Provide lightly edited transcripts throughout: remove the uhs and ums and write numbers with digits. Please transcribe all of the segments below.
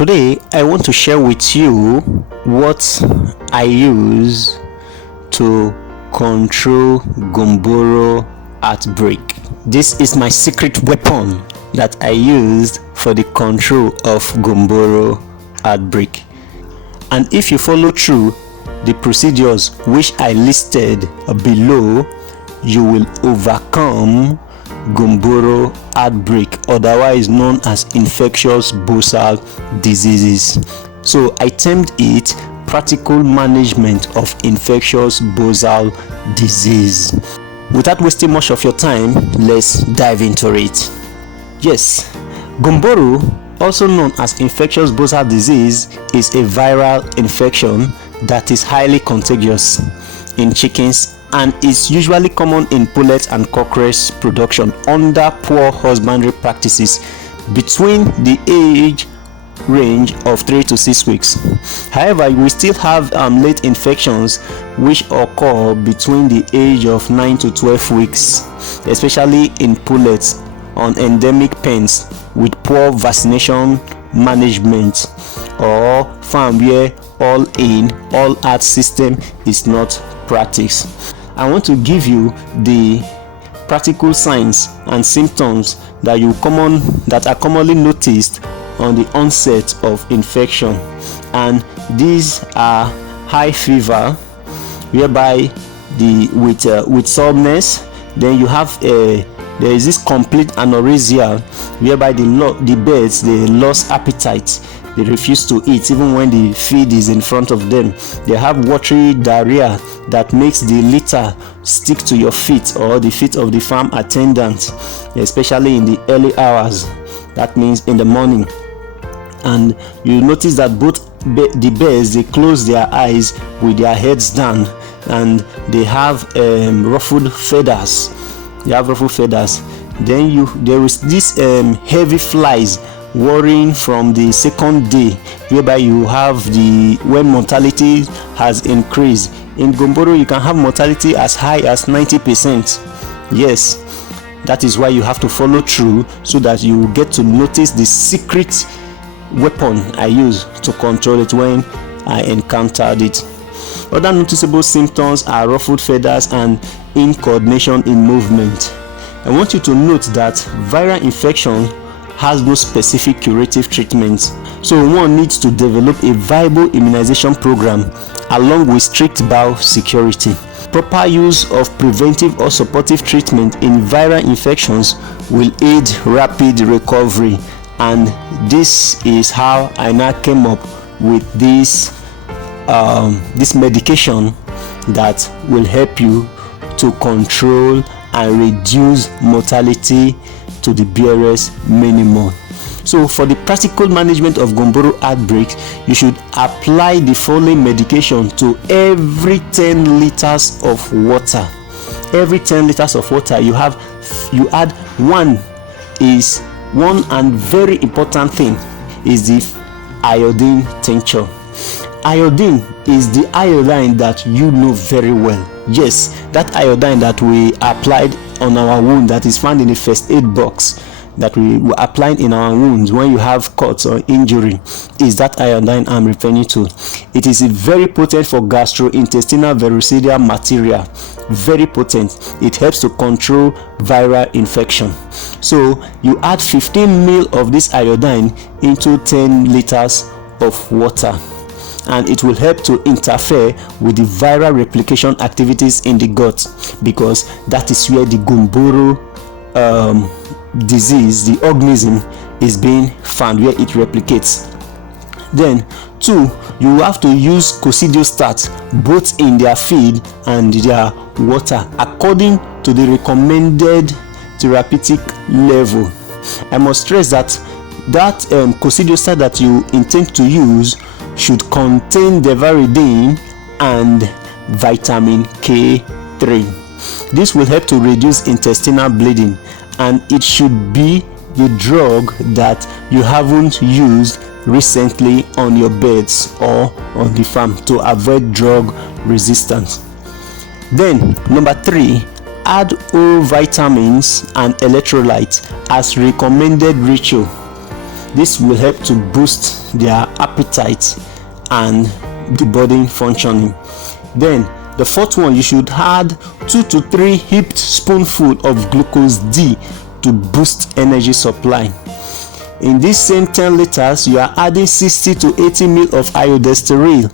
Today, I want to share with you what I use to control Gumboro outbreak. This is my secret weapon that I used for the control of Gumboro outbreak. And if you follow through the procedures which I listed below, you will overcome Gumboro outbreak, otherwise known as infectious bursal diseases. So I termed it practical management of infectious bursal disease. Without wasting much of your time, let's dive into it. Yes, Gumboro, also known as infectious bursal disease, is a viral infection that is highly contagious in chickens and is usually common in pullets and cockerel production under poor husbandry practices between the age range of 3 to 6 weeks. However, we still have late infections which occur between the age of 9 to 12 weeks, especially in pullets on endemic pens with poor vaccination management or farm where all in all out system is not practiced. I want to give you the practical signs and symptoms that are commonly noticed on the onset of infection, and these are high fever, whereby with soreness. Then you have there is this complete anorexia, whereby the birds, they lost appetite. They refuse to eat even when the feed is in front of them. They have watery diarrhea that makes the litter stick to your feet or the feet of the farm attendant, especially in the early hours. That means in the morning. And you notice that both the birds, they close their eyes with their heads down, and they have ruffled feathers. Then there is this heavy flies worrying from the second day, whereby you have when mortality has increased. In Gumboro, you can have mortality as high as 90%. Yes, that is why you have to follow through, so that you get to notice the secret weapon I use to control it when I encountered it. Other noticeable symptoms are ruffled feathers and incoordination in movement. I want you to note that viral infection has no specific curative treatment, so one needs to develop a viable immunization program along with strict biosecurity. Proper use of preventive or supportive treatment in viral infections will aid rapid recovery, and this is how I now came up with this medication that will help you to control and reduce mortality to the barest minimum. So for the practical management of Gumboro outbreak, you should apply the following medication to every 10 liters of water. Every 10 liters of water, you add one and very important thing is the iodine tincture. Iodine is the iodine that you know very well. Yes, that iodine that we applied on our wound, that is found in the first aid box that we were applying in our wounds when you have cuts or injury, is that iodine I'm referring to. It is very potent for gastrointestinal verucidal material. Very potent. It helps to control viral infection. So you add 15 ml of this iodine into 10 liters of water, and it will help to interfere with the viral replication activities in the gut, because that is where the Gumboro disease, the organism, is being found, where it replicates. Then 2, you have to use coccidiostat both in their feed and their water according to the recommended therapeutic level. I must stress that coccidiostat that you intend to use should contain devaridine and vitamin K3. This will help to reduce intestinal bleeding, and it should be the drug that you haven't used recently on your beds or on the farm to avoid drug resistance. Then number 3, add all vitamins and electrolytes as recommended ratio. This will help to boost their appetite and the body functioning. Then the fourth one, you should add 2 to 3 heaped spoonful of glucose D to boost energy supply. In this same 10 liters, you are adding 60 to 80 ml of iodine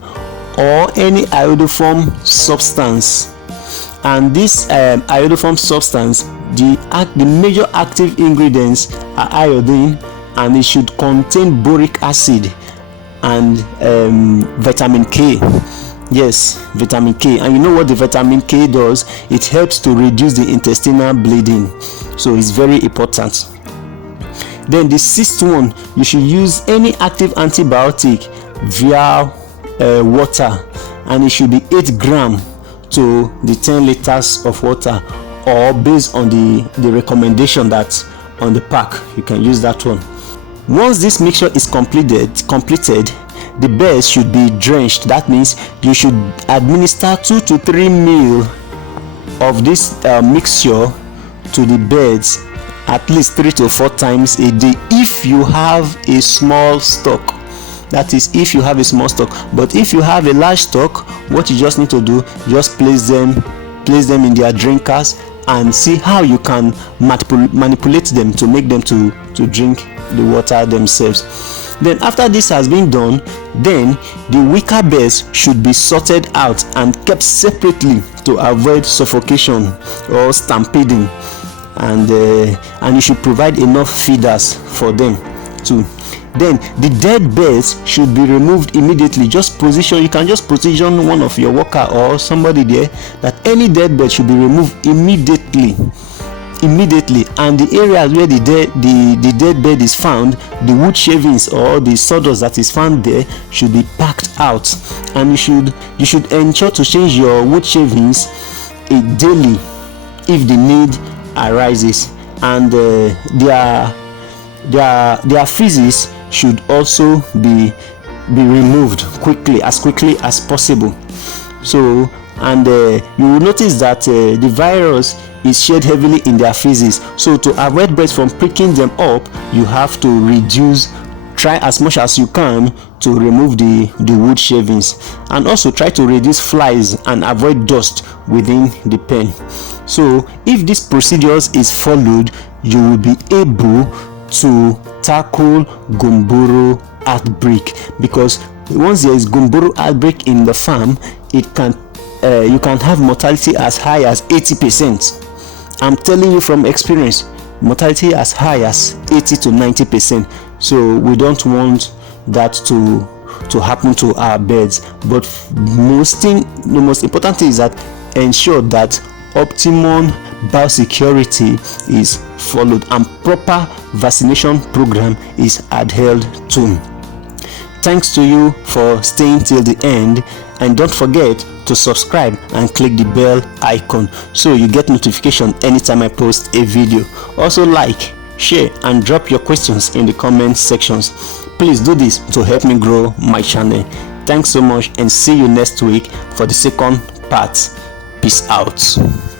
or any iodoform substance. And this iodoform substance, the major active ingredients are iodine, and it should contain boric acid and vitamin K. Yes, vitamin K. And you know what the vitamin K does? It helps to reduce the intestinal bleeding, so it's very important. Then the sixth one, you should use any active antibiotic via water, and it should be 8 grams to the 10 liters of water, or based on the recommendation that's on the pack, you can use that one. Once this mixture is completed, the beds should be drenched. That means you should administer 2 to 3 ml of this mixture to the beds at least 3 to 4 times a day if you have a small stock. That is, if you have a small stock. But if you have a large stock, what you just need to do, just place them in their drinkers and see how you can manipulate them to make them to drink the water themselves. Then after this has been done, then the weaker birds should be sorted out and kept separately to avoid suffocation or stampeding, and you should provide enough feeders for them too. Then the dead birds should be removed immediately. You can just position one of your worker or somebody there that any dead bird should be removed immediately. And the areas where the dead bird is found, the wood shavings or the sawdust that is found there should be packed out, and you should ensure to change your wood shavings daily if the need arises, and their feces should also be removed as quickly as possible. So, and you will notice that the virus is shed heavily in their feces. So to avoid birds from picking them up, you have to try as much as you can to remove the wood shavings, and also try to reduce flies and avoid dust within the pen. So if this procedures is followed, you will be able to tackle Gumboro outbreak, because once there is Gumboro outbreak in the farm, you can have mortality as high as 80%. I'm telling you from experience, mortality as high as 80 to 90%. So we don't want that to happen to our birds. But the most important thing is that ensure that optimum biosecurity is followed and proper vaccination program is adhered to. Thanks to you for staying till the end, and don't forget to subscribe and click the bell icon so you get notification anytime I post a video. Also like, share and drop your questions in the comment sections. Please do this to help me grow my channel. Thanks so much, and see you next week for the second part. Peace out.